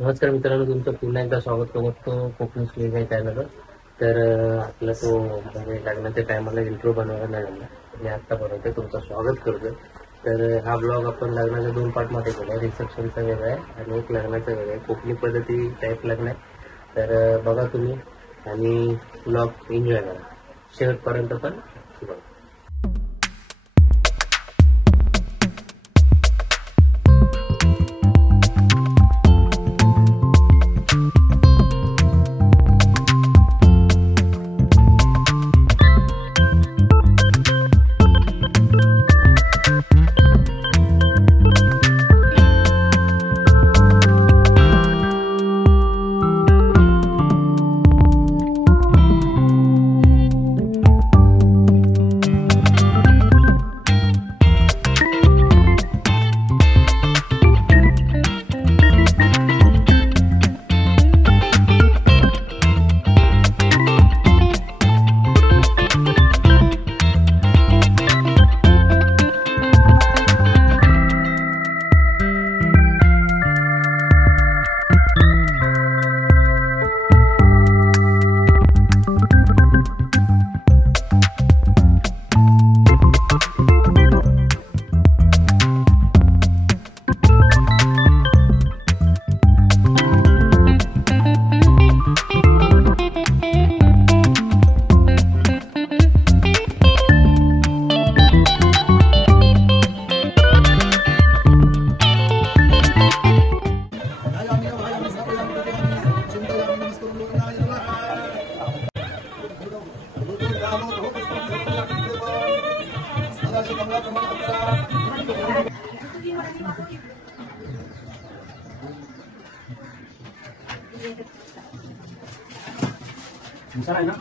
नमस्कार मित्रांनो, तुमचं पुन्हा एकदा स्वागत करतो कोकणी स्क्रीन या चॅनलवर. तर आपला तो म्हणजे लग्नाच्या टायमाला इंट्रो बनवायला नाही झाला, मी आत्ता बनवतोय, तुमचं स्वागत करतोय. तर हा ब्लॉग आपण लग्नाच्या 2 पार्टमध्ये केला. रिसेप्शनचा वेगळा आहे आणि एक लग्नाचा वेगळा आहे. कोकणी पद्धती टाईप लग्न आहे. तर बघा तुम्ही आणि ब्लॉग एन्जॉय करा शेवटपर्यंत पण बघा. आहे ना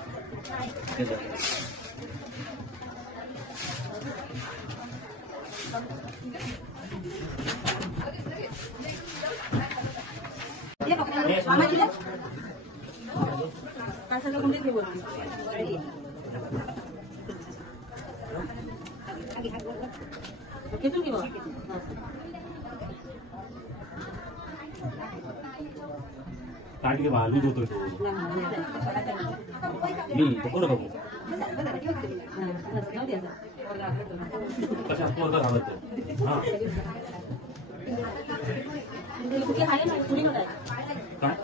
काट के बाहर भी होतो तो मी कोण बघू कशा पोरगा घालत हां काय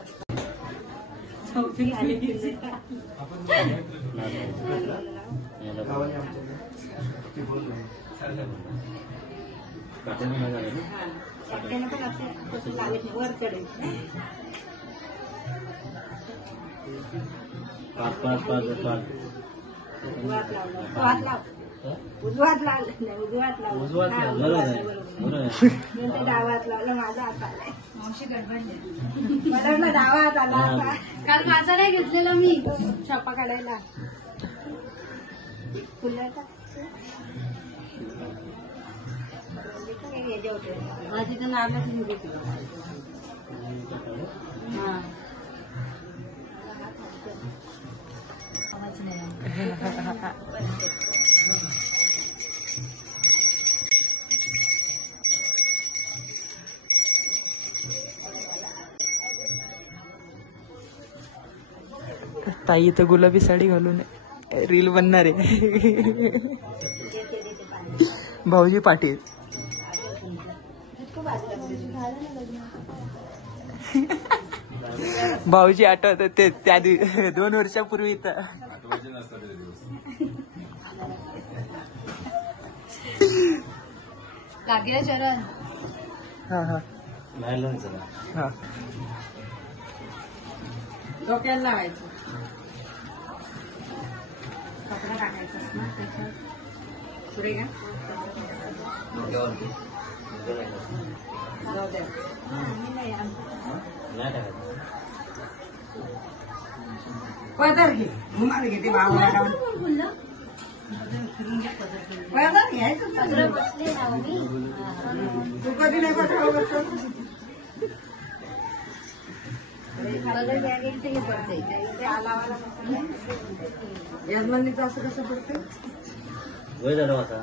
उजवात लावलं डावात लावलं. माझा हात आलाय मावशी गडबडले डावात आला. काल माझा नाही घेतलेला मी छापा काढायला फुलाचा तिथं नारळाची ताई तर गुलाबी साडी घालून रील बनणार आहे. भाऊजी पाटील भाऊजी आठवत ते त्या 2 वर्षापूर्वी तर लागेल चरण. हा हा हा डोक्याला लावायचं कपडा टाकायचा ना त्याच्यात पुढे का पदर घे घुमार घेते बाबा पदर घ्यायचं तू कधी नाही पठाव बसतो यजमानीचं असं कसं पडतं वय झालं आता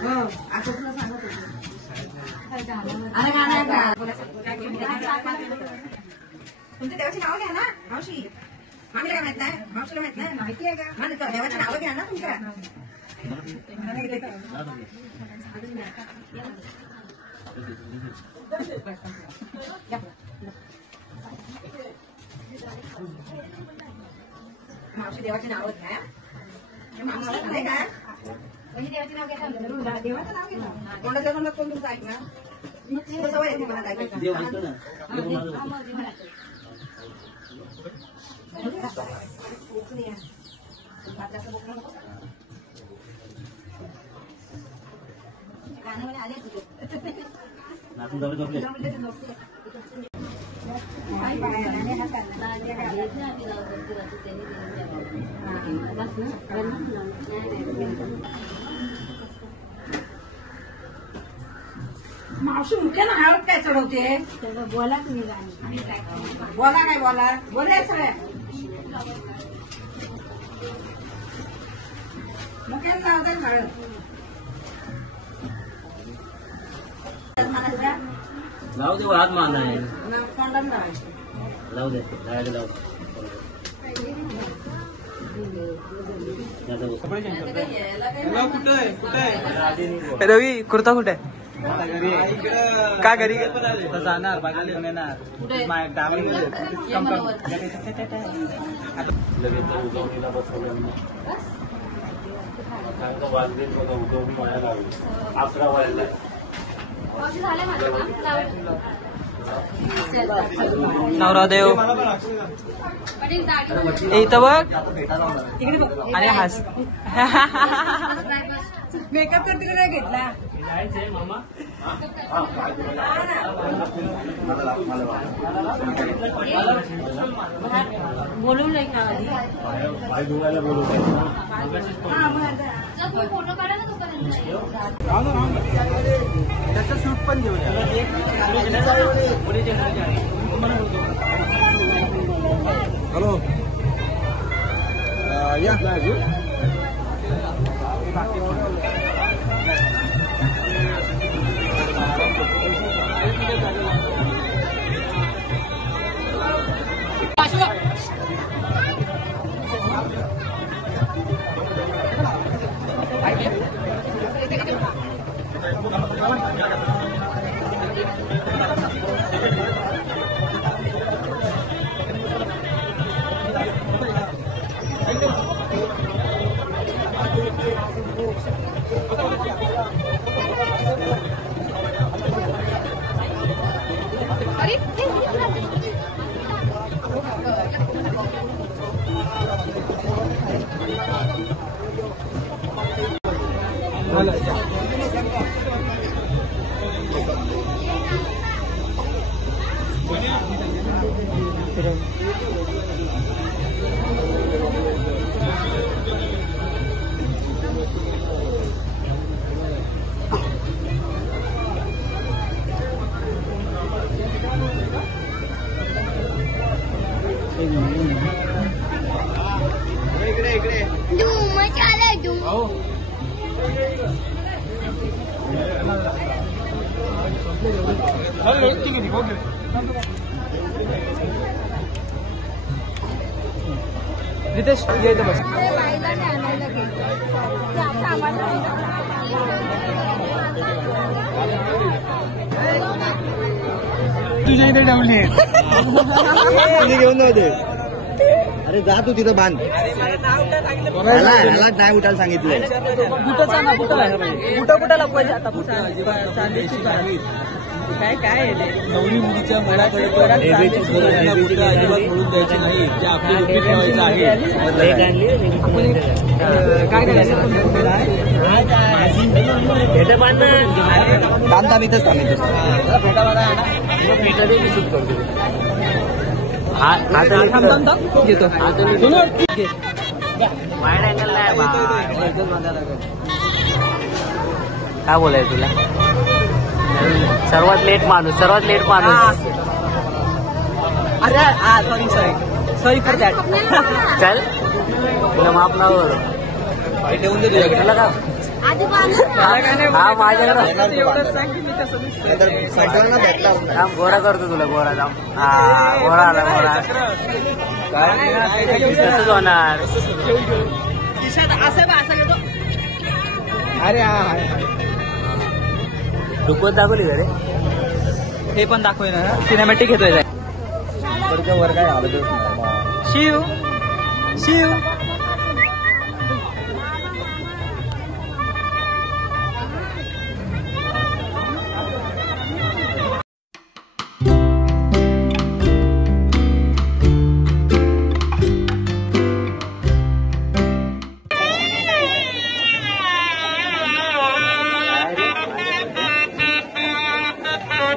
हो आता तुला सांगत होतो तुमच्या देवाची नावं घ्या ना मावशी. मामीला काय माहित नाही, मावशीला माहित नाही, माहिती आहे का? माझ्या देवाची नावं घ्या ना तुमच्या. मावशी देवाची नावं घ्या. मामाला नाही काय देवाची नाव घ्या. देवाचं नाव घ्या. कोणाच्या तोंडात कोण तुमचं ऐकणार. सवय येते मला ऐकायची. नाचून जाऊ झोपले. मावशी मुख्यानं हळद काय चढवते. बोला तुम्ही बोला काय बोला बोलायचं काय मुख्यानं लावते हळद. लावू दे हात मारणार आहे. तोंडाला लावायचं. लावू दे लावायला लावू. रवी कुर्ता कुठे आहे? का घरी जाणार बाकी येणार लगेच उजवणीला बसवलं चांगलं वाजले बघा उजवणी व्हायला लागली 11 वाजला. नवरादेव इथं बघ आणि हास. मेकअप तर तिला नाही घेतला. मामा बोलून नाही का पाय धुवायला बोलवलं. फोटो काढा ना दुकानात. त्याचं सूट पण घेऊन हॅलो या रितेश ये इथं बस. तुझ्या इथे ठेवली घेऊन जाऊ. अरे जा तू तिथं बांध. ह्याला नाही उठायला सांगितलंय. कुठं ना कुठं लपवायचे आता काय काय नवरी मुलीच्या मनाकडे अजिबात म्हणून द्यायची नाही. जे आपली गोष्टी ठेवायचं आहे. काय करायचं बांधता इथंच सांगितलं. घेतो काय बोलायचं तुला. सर्वात लेट माणूस अरे सॉरी फॉर दॅट. चल तुला माफ नाव ठेवून दे तुझ्याकडे. तुला का आधी बांध. हा माझ्याकडे एवढंच सांग की मी कसं दिसतोय. थांब, गोरा करतो तुला, गोरा जाम. हा गोरा आला, गोरा. तसंच होणार. अरे हा रुपवत दाखवली का रे? हे पण दाखवय ना, सिनेमॅटिक घेतोय. वर काय आलं नाही. शिव शिव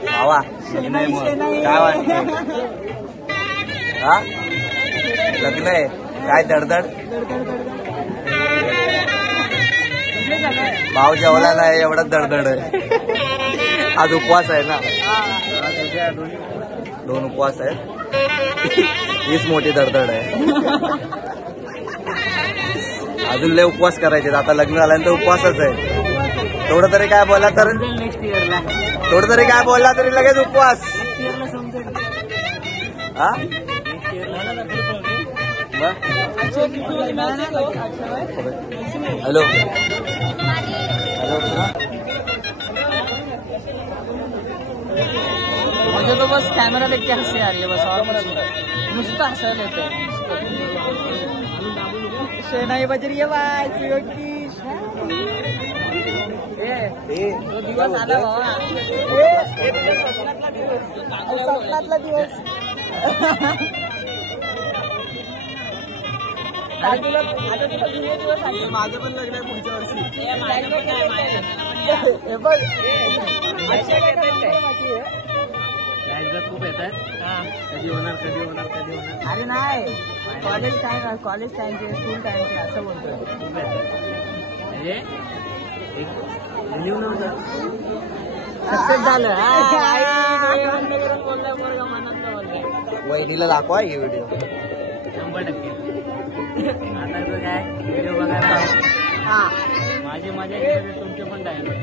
भावा काय वाटतं? हा लग्न आहे काय दडदड? भाव जेवला नाही एवढंच दडदड आहे. आज उपवास आहे ना, 2 उपवास आहेत. हीच मोठी दडदड आहे. अजून लय उपवास करायचे. आता लग्न झाल्यानंतर उपवासच आहे. थोडं तरी काय बोलला तर लगेच उपवास. हा हॅलो मुझे तो बस कैमरा देख के हंसी आ रही है बस, और मुझे तो हंसायला येतंय. शेणाई बज रही है बाय सीओ की. तो दिवस आला भावा, स्वप्नातला दिवस. आता तुला जुने दिवस आले. माझं पण लग्न आहे पुढच्या वर्षी. हे बघ खूप येतात. कधी होणार. अरे नाही, कॉलेज टाइमचे, स्कूल टाइमचे असं बोलतोय. खूप येतात. म्हणजे लिहू नव्हतं. सक्सेस झालं. वहिनीला दाखवा हे व्हिडिओ. 100%. आता तर काय व्हिडिओ बघायला माझी मजा घेतली, तुमचे पण डायलॉग.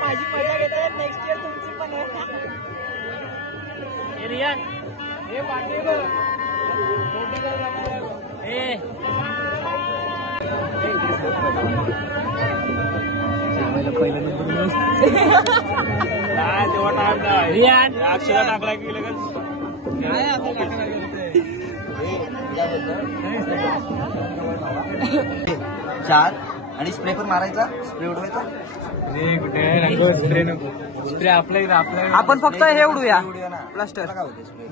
माझी मजा घेतोय, नेक्स्ट इयर तुमची पण आहे. रियान हे पाठी पहिला नंबर रियान अक्षरा टाकला की लगेच काय आपल्याला 4 आणि स्प्रे पण मारायचा, स्प्रे उडवायचा. स्प्रे नको. स्प्रे आपल्या आपण फक्त हे उडूया प्लास्टर. काय होते स्प्रे?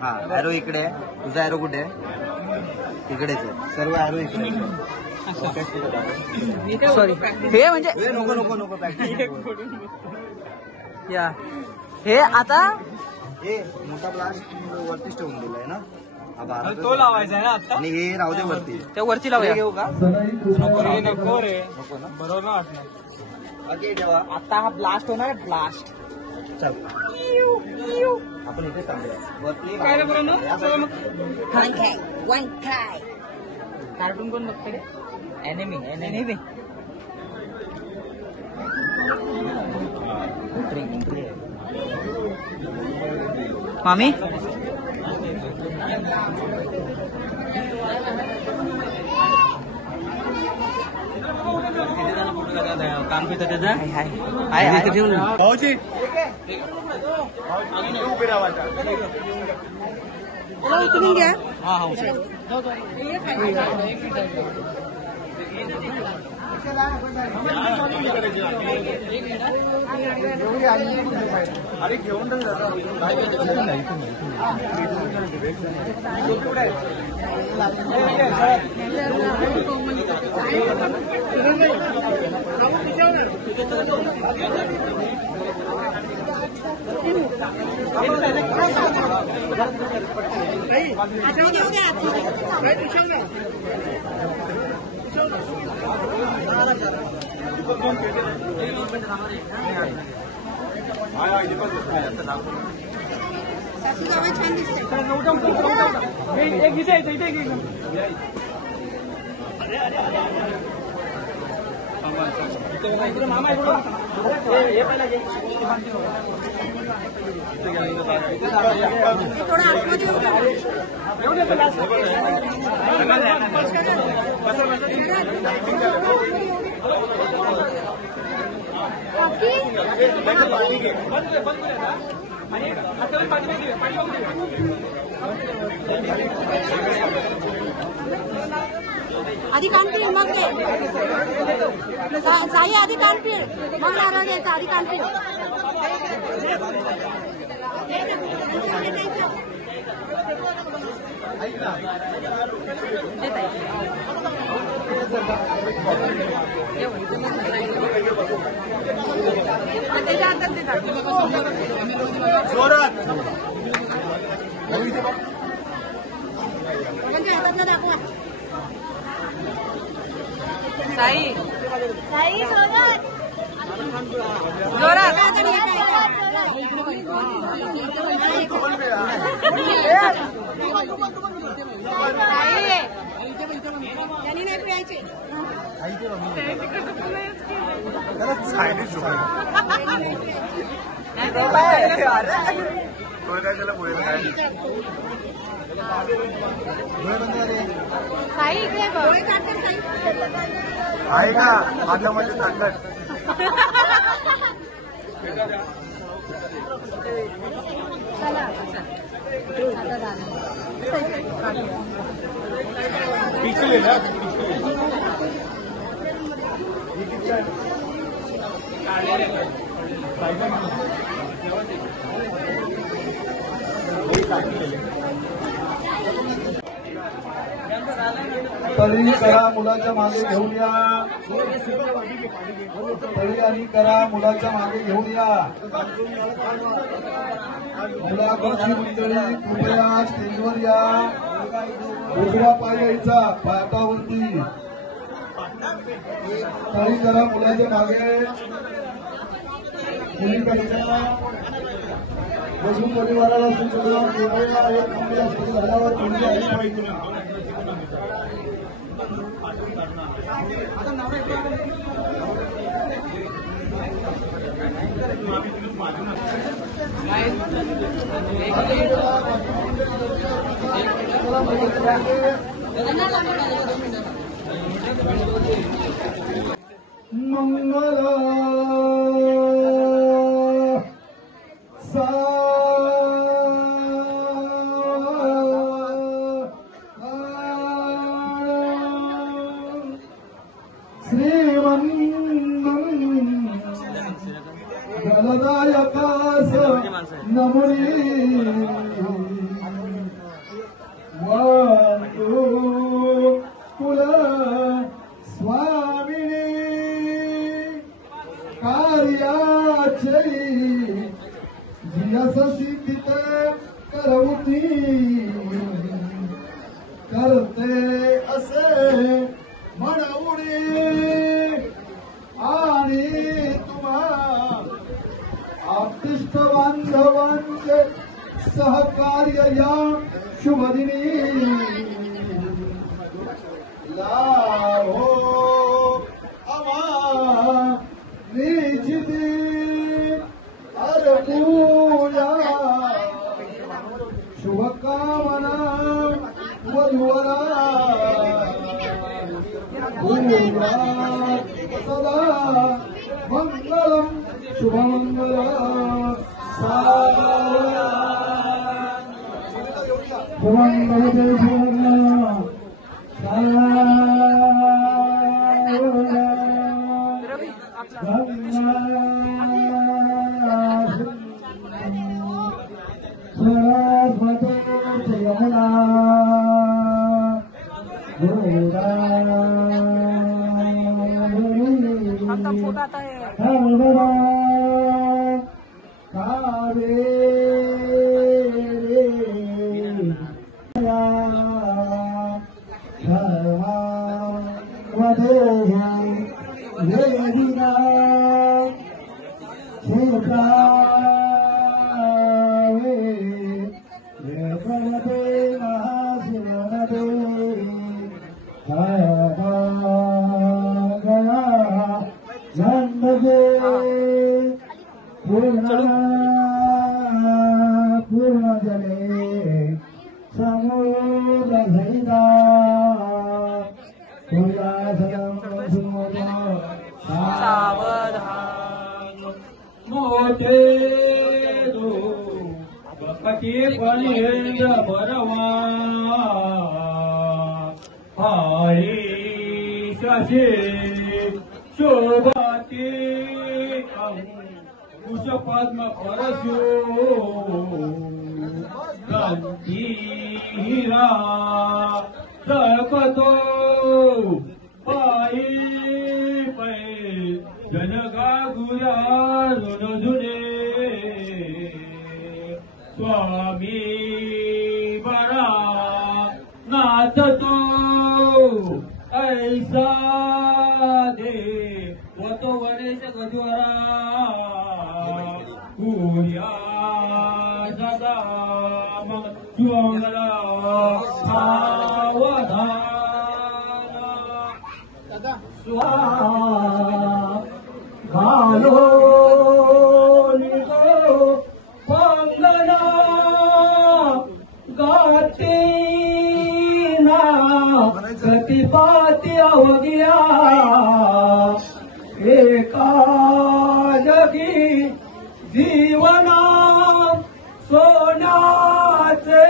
हा ॲरो इकडे आहे. तुझा ॲरो कुठे आहे? इकडेच आहे. सर्व ॲरो इकडे. सॉरी, हे म्हणजे नको या हे आता हे मोठा ब्लास्ट वरतीच ठेवून दिलाय ना. हा 12 तो लावायचा आहे ना आता. आणि हे राहू दे वरती. त्या वरती लावूया. घेऊ का? नको रे नको ना. बरोबर ना वाटणार. ओके ठेवा. आता हा ब्लास्ट होणार. ब्लास्ट चल आपण इथे थांबूया. वरती काय रे बरं वन काय कार्टून कोण बघते रे? एनिमी. मामी काम पितं त्याचं. हाय ठेवून भाऊजी उचलून घ्या. अरे घेऊन सासू जावई छान दिसते. थोडं आतमध्ये आधी कानपीळ मग साई आधी कानपीळ मग नारळ द्यायचा आधी कानपीळ. त्याच्या हातात ते दाखवा. साई साई जोरात जोरात त्यांनी नाही पिळायचे. साई इकडे गोळे काढतात साई आहे का आता म्हणजे ताकद पिकले ना तळी करा मुलाच्या मागे घेऊन या. तळी आणि करा मुलाच्या मागे घेऊन या. मुलाकडची मंडळी कृपया स्टेजवर या. उजवा पाय यायचा पाटावरती. तळी करा मुलाच्या मागे. मुलीकडच्या बसून परिवाराला सूचना केवळ एक मुलगी असली झाल्यावर मुलगी आली पाहिजे. मंगला जलदायकास नमुरी वंदू कुल स्वामिनी कार्याचे यशस्वीत करवती करते असे म्हणून आणि तुम्हा आप्तिष्ट बांधवांचे सहकार्य या शुभदिनी लाभो आम्हा निश्चिती अर्पूया शुभकामना वधूवरा सदा मंगलम शुभमंगल यमुना पूर्ण जले समोर भैदा मोठे दो बपटी बलिंद्र बरवा हरी शशे शोभाती कुश पद्म परशो गंधीरा जळकतो पायी पै जनगा गुरा जुने स्वामी बरा नाचतो ऐसा दे वतो वनेश गजवरा कुर्या सदा मग सुंगला सावधान घालो निगो पंगना गाते ना प्रतिपाती अवघ्या एका जगी जीवना सोन्याचे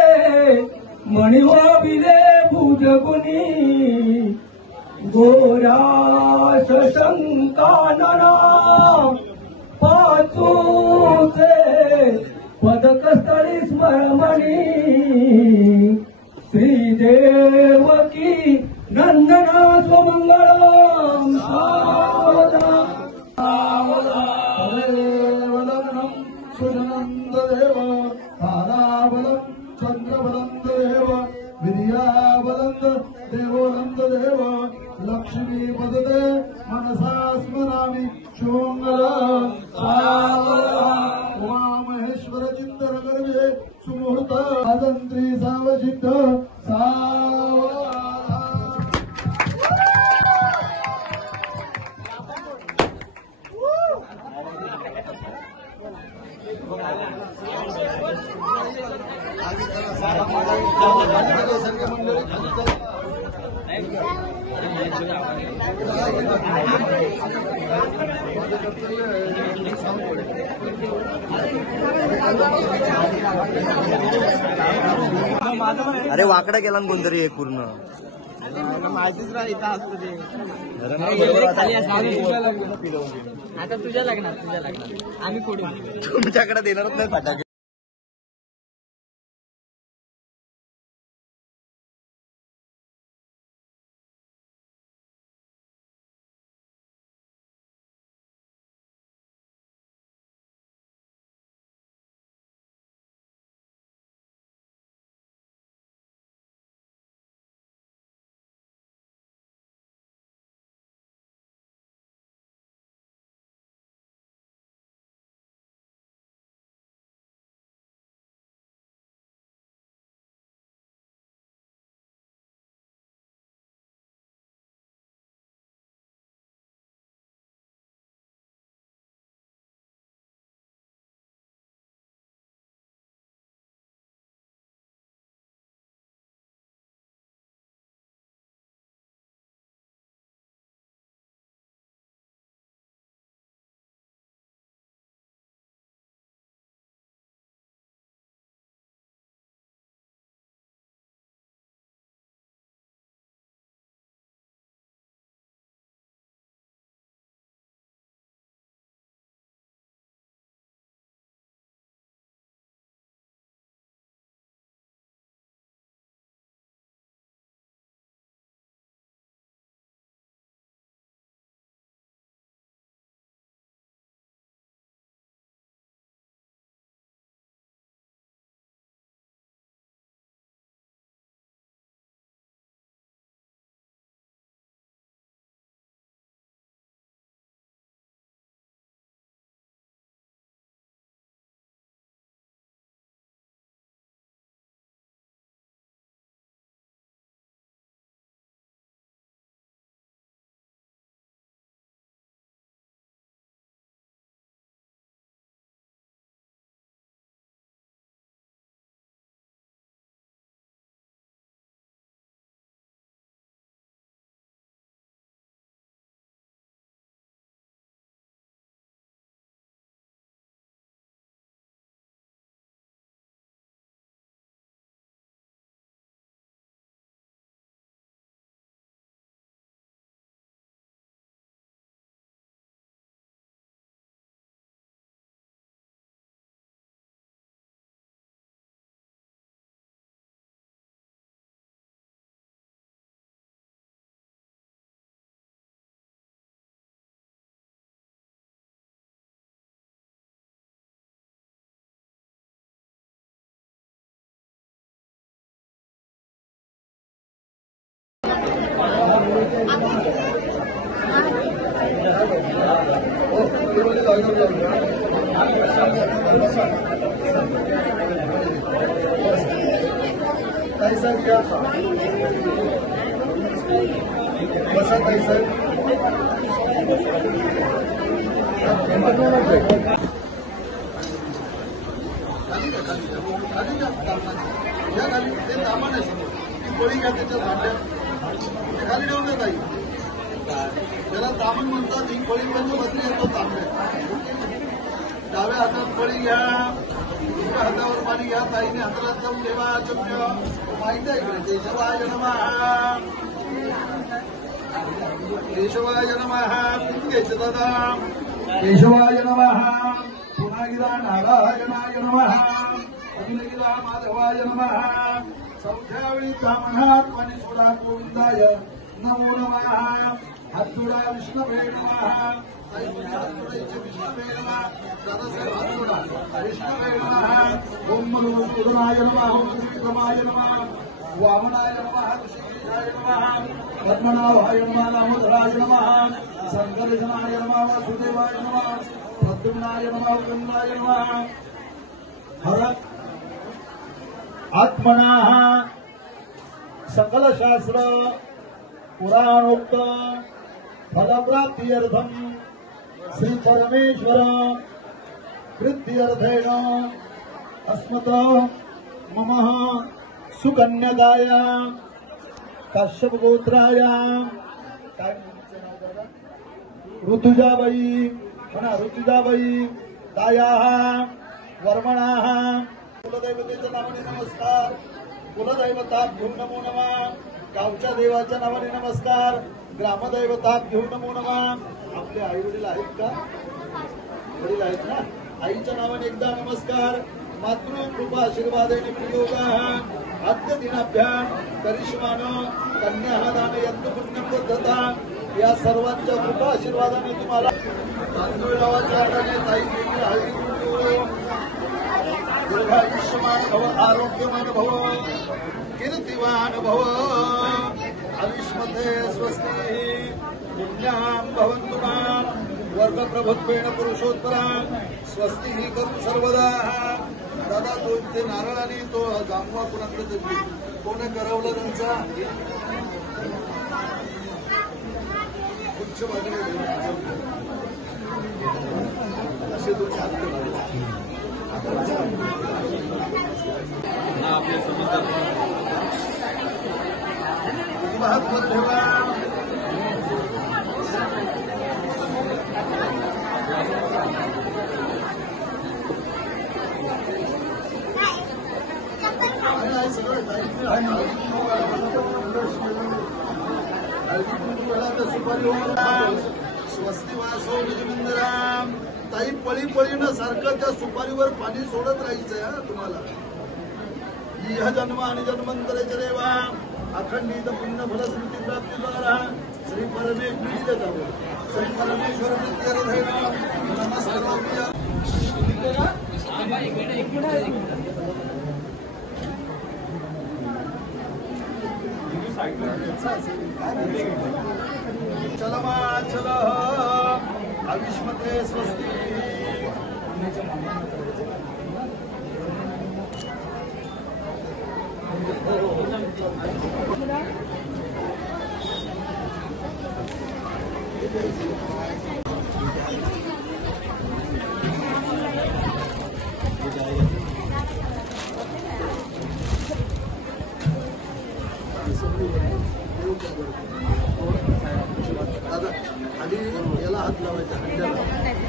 मणिवाबिले भुजगुनी गोरा शशंकानना पाचूचे पदकस्थळी स्मरमणी श्रीदेवकी नंदना स्वमंगळम देवलग्नं सुनन्ददेव ताराबलं चन्द्रबलन्ददेव विद्याबलन्द देवोनन्ददेव लक्ष्मी पदते मनसा स्मरामि शोङ्गल उमामहेश्वर चिन्तन गर्भे सुमुहूर्त आदन्त्री सावसिद्ध अरे वाकडा केला ना कोणतरी एक पूर्ण माझीच इथं असतो ते आता तुझ्या लागणार आम्ही पुढे तुमच्याकडे देणारच नाही फटाके. ताई साहेब घ्या बसा ताई साहेब खाली ते दामन आहे समोर ती पोळी घ्या त्याच्या भांड्यात खाली ठेवून द्या ताई त्याला दामन म्हणतात ही पोळी त्यांच्या बसली येतो तांबड्या डाव्या हातात पोळी घ्या उजव्या हातावर पाणी घ्या ताईने हाताला जाऊन ठेवा चमच माहिती आहे इकडे केशवाय नमः केशवाय नमः केशदादा केशवाय नमः पुन्हा गिरा नारायणाय नमः अग्निगिरा माधवाय नमः चौथ्या वेळी ब्राह्मणात पाणी सोडा गोविंदाय नमो नमः हात जोडा विष्णवे नमः विष्णवे नमः दादासाहेब हात जोडा विष्णवे नमः ओम मधुसूदनाय नमः ओम विक्रमाय नमः वामनाय नमः ऋषिकेशाय नमः पद्मनाभाय नमः दामोदराय नमः संकर्षणाय नमः वासुदेवाय नमः प्रद्युम्नाय नमः उदन्नाय नमः हरत आत्मनाः सकल शास्त्र पुराणोक्त फलप्राप्त्यर्थम श्री परमेश्वर कृत्यर्थेन अस्मत मम सुकन्यकाय काश्यप गोत्राय ऋतुजाबाई ऋतुजाबाई तायाः वर्मणाः कुलदैवतेच्या नावाने नमस्कार कुलदैवताप घेऊन नमो नमः गावच्या देवाच्या नावाने नमस्कार ग्रामदैवताप घेऊन नमो नमः आपले आई वडील आहेत का वडील आहेत ना आईच्या नावाने एकदा नमस्कार मातृ कृपा आशीर्वादेने प्रयोगाः आद्य दिनाभ्याम करिष्मान कन्यादान यज्ञ पुण्य पद्धता या सर्वांच्या कृपा आशीर्वादाने तुम्हाला तांदूळ लावाच्या हाताने ताई दीर्घायुष्यमान भव आरोग्यमान भव कीर्तिवान भव आयुष्मध्ये स्वस्ति पुण्यां भवन्तु मां वर्गप्रभुत्वेन पुरुषोत्तरां स्वस्ति ही करू सर्वदा दादा तो ते नारळ आणि तो जांभवा कुणाकडे कोणी करवलं त्यांचा उच्च बाजूने असे दोन्ही हात आपले समजतात हात वर ठेवा स्वस्ती वासो निजमिंदराम ताई पळी पळीनं सारखं त्या सुपारीवर पाणी सोडत राहायचंय हा तुम्हाला इह जन्म आणि जन्मंतरेच्या देवा अखंडित पुण्य फलस्मृती प्राप्तीद्वारा श्री परमेश्वर श्री परमेश्वर नमस्कार चलमाचल आयुष्मते स्वस्ति दादा खाली याला हात लावायचा हंड्याला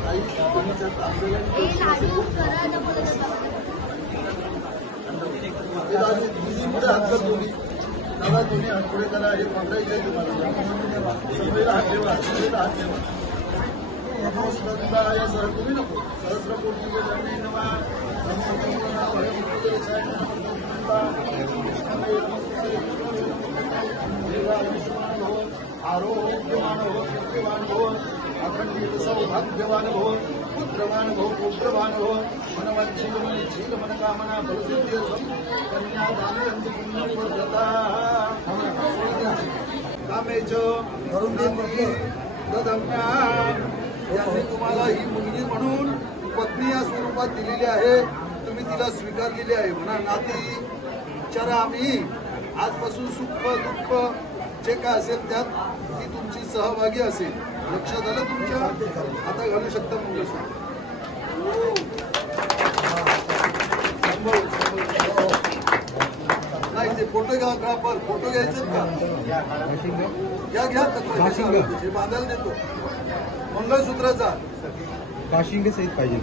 आई तुमच्या तांब्याला पुढे हात कर दोन्ही दादा दोन्ही हात पुढे करा हे पकडायचं आहे तुम्हाला सगळीला हात ठेवा सगळीला हात ठेवा नमस्कार सर तुम्ही नको सहस्रकोटी आरोग्यवान हो कीर्तिवान हो अखंडित सौभाग्यवान हो पुत्रवान हो पुत्रवान हो मनवांची शील मनकामना फलसिद्धी कन्यादान पुण्यप्रदता कामेच यांनी तुम्हाला ही मुलगी म्हणून पत्नी या स्वरूपात दिलेली आहे. तुम्ही तिला स्वीकारलेली आहे. म्हणा नाती विचारा आम्ही आजपासून सुख दुःख जे काय असेल त्यात ती तुमची सहभागी असेल. लक्षात आलं तुमच्या? आता घालू शकता मंगळसूत्र. नाही ते फोटोग्राफर फोटो घ्यायचे का? घ्या हे बांधायला देतो. मंगळसूत्राचा काशिंग सहित पाहिजे.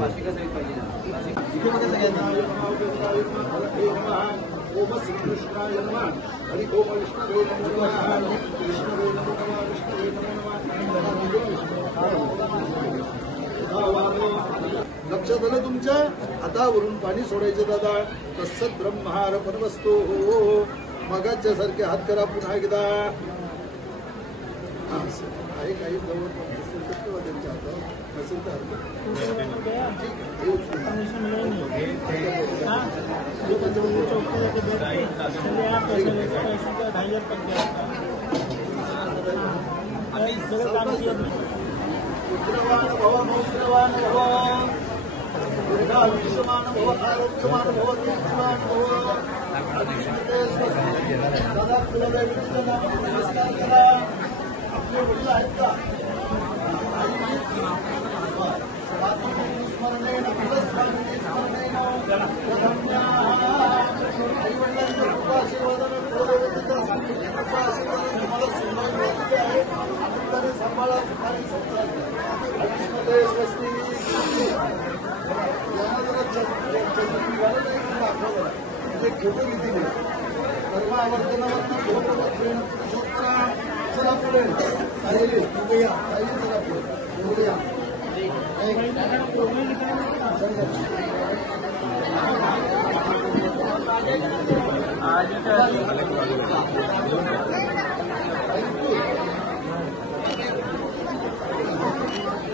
ओम श्रीकृष्णाय नमः. हरि ओम विष्णवे नमो नमः. विष्णवे नमो नमः. विष्णवे नमो नमः. लक्षात आलं तुमच्या? हातावरून पाणी सोडायचं दादा. तत्सत ब्रह्मार्पण वस्तू. मगाच्या सारखे हात करा पुन्हा एकदा. आहे काही जवळ असेल तर किंवा त्यांच्या हातावर नसेल तर पुत्रवान भव मौत्रवान भव दीर्घायुष्यमान भव आरोग्यवान भव तेजवान भव. दादा कुलदैवतेचं नाव नमस्कार करा. आपले वडील आहेत का? स्मरणेन कुलस्वामिनी स्मरणेन आई वडिलांच्या कृपा आशीर्वादाने कुलदैवतेच्या कृपा आशीर्वादाने तुम्हाला सुंदर मिळालेली आहे. आनंदाने सांभाळा. सुखाने संसार आयुष्यामध्ये स्वस्ती. फोटो किती कर्म आवर्तनावरती फोटो चला पुढे बघूया. चला पुढे बघूया.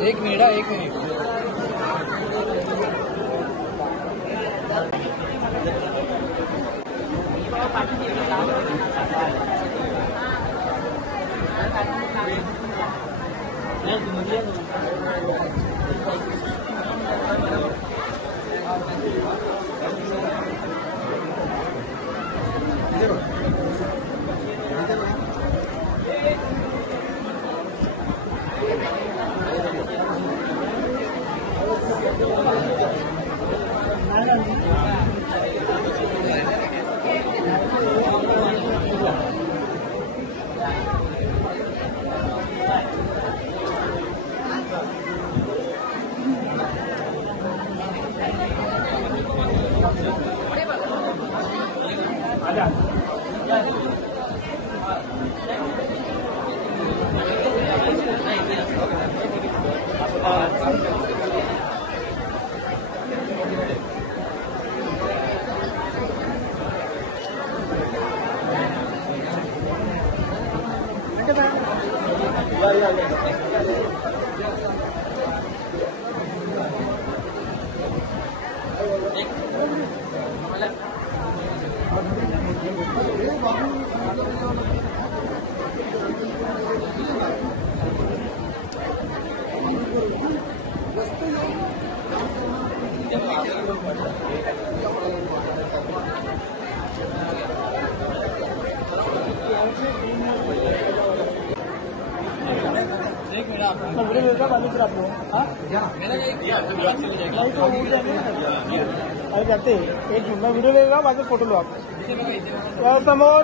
एक मिनिट. जाते एक वीडियो लेगा बाकी फोटो लो आप समोर.